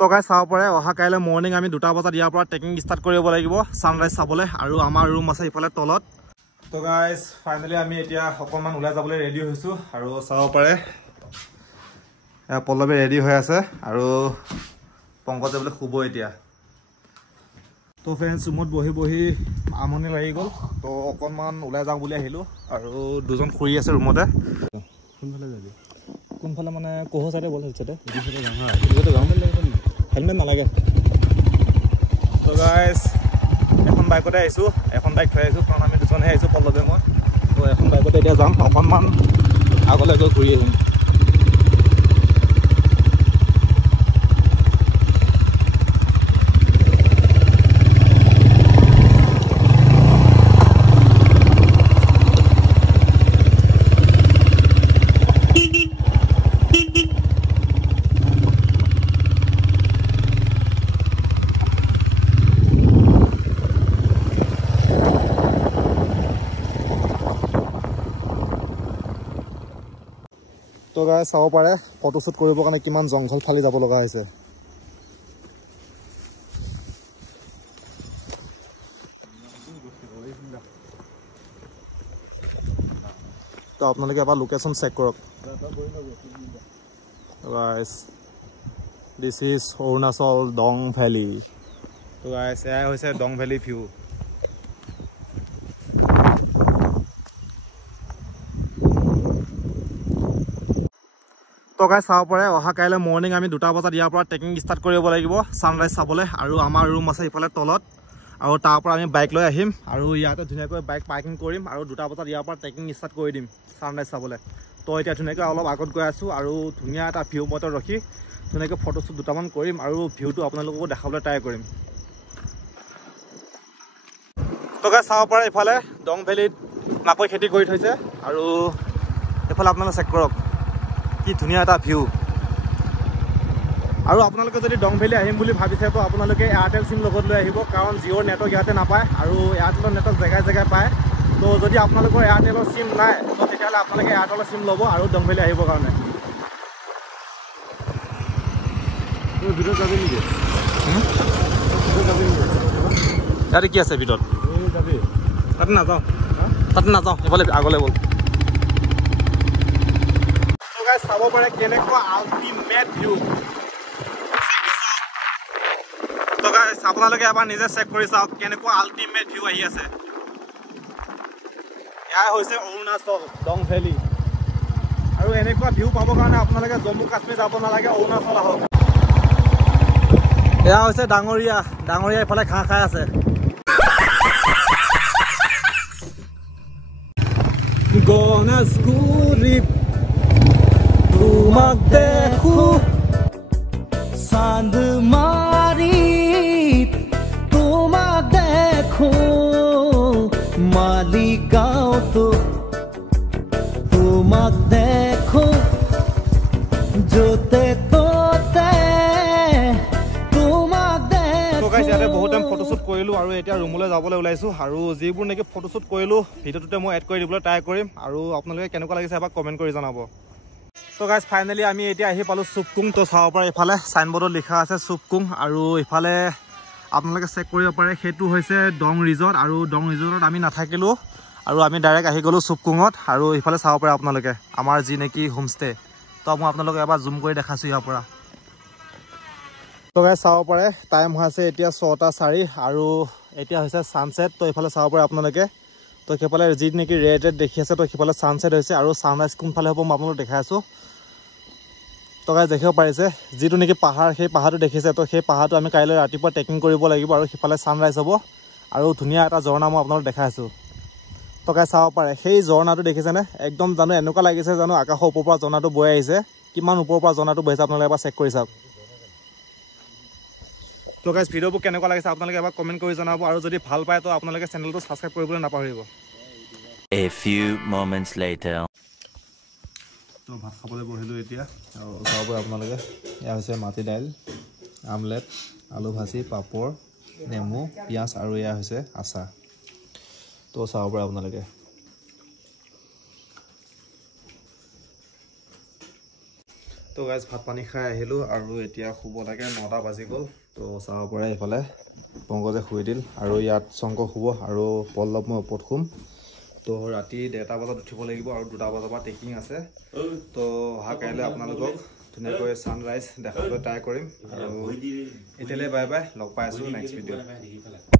তো গাইজ চাব পাৰে অহা কাইলৈ মৰ্নিং আমি 2টা বজাত ইয়াৰ পৰা ট্ৰেকিং ষ্টাৰ্ট কৰিব লাগিব ছানৰাইজ চাবলৈ আৰু আমাৰ ৰুম আছে ইফালে তলত। তো গাইজ ফাইনেলি আমি এতিয়া অকণমান ওলাই যাবলৈ ৰেডি হৈছোঁ আৰু চাব পাৰে পল্লৱী ৰেডি হৈ আছে আৰু পংকজ যাবলৈ শুব এতিয়া। তো ফ্ৰেণ্ডছ ৰুমত বহি বহি আমনি লাগি গ'ল, তো অকণমান ওলাই যাওঁ বুলি আহিলোঁ আৰু দুজন শুই আছে ৰুমতে। কোনফালে যাবি? কোনফালে মানে কোহো চাইডে বল চাইডে হেলমেট নালাগে। তো গাইজ এখন বাইকতে আহিছোঁ, এখন বাইক থৈ আহিছোঁ কাৰণ আমি দুজনহে আহিছোঁ পল্লৱে মই। তো এখন বাইকতে এতিয়া যাম, অকণমান আগলৈ গৈ ঘূৰি আহিম। তো গাইজ চাব পাৰে ফটোশ্বুট কৰিবৰ কাৰণে কিমান জংঘল ফালি যাব লগা হৈছে। তো আপোনালোকে এবাৰ লোকেশ্যন চেক কৰক। Guys this is Arunachal Dong valley. তো গাইজ এয়াই হৈছে ডং ভেলী ভিউ। তো গাইজ চাব পাৰে অহা কাইলৈ মৰ্নিং আমি 2টা বজাত ইয়াৰ পৰা ট্ৰেকিং ষ্টাৰ্ট কৰিব লাগিব ছানৰাইজ চাবলৈ আৰু আমাৰ ৰুম আছে ইফালে তলত আৰু তাৰ পৰা আমি বাইক লৈ আহিম আৰু ইয়াতে ধুনীয়াকৈ বাইক পাৰ্কিং কৰিম আৰু 2টা বজাত ইয়াৰ পৰা ট্ৰেকিং ষ্টাৰ্ট কৰি দিম ছানৰাইজ চাবলৈ। তো এতিয়া ধুনীয়াকৈ অলপ আগত গৈ আছোঁ আৰু ধুনীয়া এটা ভিউ পইণ্টত ৰখি ধুনীয়াকৈ ফটোশ্বুট 2টামান কৰিম আৰু ভিউটো আপোনালোককো দেখাবলৈ ট্ৰাই কৰিম। তো গাইজ চাব পাৰে ইফালে ডং ভেলীত মাকৈ খেতি কৰি থৈছে আৰু এইফালে আপোনালোকে চেক কৰক কি ধুনীয়া এটা ভিউ। আৰু আপোনালোকে যদি ডং ভেলী আহিম বুলি ভাবিছে তো আপোনালোকে এয়াৰটেল চিম লগত লৈ আহিব কাৰণ জিঅ'ৰ নেটৱৰ্ক ইয়াতে নাপায় আৰু এয়াৰটেলৰ নেটৱৰ্ক জেগাই জেগাই পায়। তো যদি আপোনালোকৰ এয়াৰটেলৰ চিম নাই তো তেতিয়াহ'লে আপোনালোকে এয়াৰটেলৰ চিম ল'ব আৰু ডং ভেলী আহিবৰ কাৰণে। ভিতৰত যাবি নেকি? ইয়াতে কি আছে ভিতৰত? তাতে নাযাওঁ, এইফালে আগলৈ ব'ল। চাব পাৰে কেনেকুৱা আল্টিমেট ভিউ। তো গাইজ আপোনালোকে এবাৰ নিজে চেক কৰি চাওক কেনেকুৱা আল্টিমেট ভিউ আহি আছে। এয়া হৈছে অৰুণাচল ডং ভেলী আৰু এনেকুৱা ভিউ পাবৰ কাৰণে আপোনালোকে জম্মু কাশ্মীৰ যাব নালাগে, অৰুণাচল আহক। এয়া হৈছে ডাঙৰীয়া এইফালে ঘাঁহ খাই আছে। গণেশগুৰিত তোমাক দেখো চাঁদ মাৰিত তোমাক দেখো মালিগাঁওতো তোমাক দেখো য'তে ত'তে তোমাক দেখো। ইয়াতে বহুত টাইম ফটোশ্বুট কৰিলোঁ আৰু এতিয়া ৰুমলৈ যাবলৈ ওলাইছোঁ আৰু যিবোৰ নেকি ফটোশ্বুট কৰিলোঁ ভিডিঅ'টোতে মই এড কৰি দিবলৈ ট্ৰাই কৰিম আৰু আপোনালোকে কেনেকুৱা লাগিছে এবাৰ কমেণ্ট কৰি জনাব। তো গাইজ ফাইনেলি আমি এতিয়া আহি পালোঁ চুপকুং। তো চাব পাৰে ইফালে চাইনবোৰ্ডত লিখা আছে চুপকুং আৰু ইফালে আপোনালোকে চেক কৰিব পাৰে সেইটো হৈছে ডং ৰিজৰ্ট আৰু ডং ৰিজৰ্টত আমি নাথাকিলোঁ আৰু আমি ডাইৰেক্ট আহি গ'লোঁ চুপকুঙত আৰু ইফালে চাব পাৰে আপোনালোকে আমাৰ যি নেকি হোমষ্টে। তো মই আপোনালোকে এবাৰ জুম কৰি দেখাইছোঁ ইয়াৰ পৰা। তো গাইজ চাব পাৰে টাইম হৈছে এতিয়া 6:04 আৰু এতিয়া হৈছে ছানছেট। তো এইফালে চাব পাৰে আপোনালোকে, তো সেইফালে যি নেকি ৰেড দেখি আছে তো সেইফালে ছানছেট হৈছে আৰু ছানৰাইজ কোনফালে হ'ব মই আপোনালোকক দেখাই আছোঁ। তো গাইজ দেখিব পাৰিছে যিটো নেকি পাহাৰ সেই পাহাৰটো দেখিছে, তো সেই পাহাৰটো আমি কাইলৈ ৰাতিপুৱা ট্ৰেকিং কৰিব লাগিব আৰু সিফালে ছানৰাইজ হ'ব আৰু ধুনীয়া এটা ঝৰ্ণা মই আপোনালোকক দেখাই আছোঁ। তো গাইজ চাব পাৰে সেই ঝৰ্ণাটো দেখিছেনে, একদম জানো এনেকুৱা লাগিছে জানো আকাশৰ ওপৰৰ পৰা ঝৰ্ণাটো বৈ আহিছে। কিমান ওপৰৰ পৰা ঝৰ্ণাটো বৈ আহিছে আপোনালোকে এবাৰ চেক কৰি চাওক। তো গাইজ ভিডিঅ'বোৰ কেনেকুৱা লাগিছে আপোনালোকে এবাৰ কমেণ্ট কৰি জনাব আৰু যদি ভাল পায় তো আপোনালোকে চেনেলটো ছাবস্ক্ৰাইব কৰিবলৈ নাপাহৰিব। A few moments later. তো ভাত খাবলৈ বহিলোঁ এতিয়া আৰু চাব পাৰে আপোনালোকে এয়া হৈছে মাটি দাইল, আমলেট, আলু ভাজি, পাপৰ, নেমু, পিঁয়াজ আৰু এয়া হৈছে আচাৰ। তো চাব পাৰে আপোনালোকে। তো তো গাইজ ভাত পানী খাই আহিলোঁ আৰু এতিয়া শুব লাগে 9টা বাজি গ'ল তো চাব পাৰে এইফালে পংকজে শুই দিল আৰু ইয়াত শংকৰ শুব আৰু পল্লৱ মই ওপৰত শুম তো ৰাতি 1:30 বজাত উঠিব লাগিব আৰু 2টা বজাৰ পৰা টেকিং আছে তো অহা কাইলৈ আপোনালোকক ধুনীয়াকৈ ছানৰাইজ দেখাবলৈ ট্ৰাই কৰিম আৰু এতিয়ালৈ বাই বাই লগ পাই আছোঁ নেক্সট ভিডিঅ'ত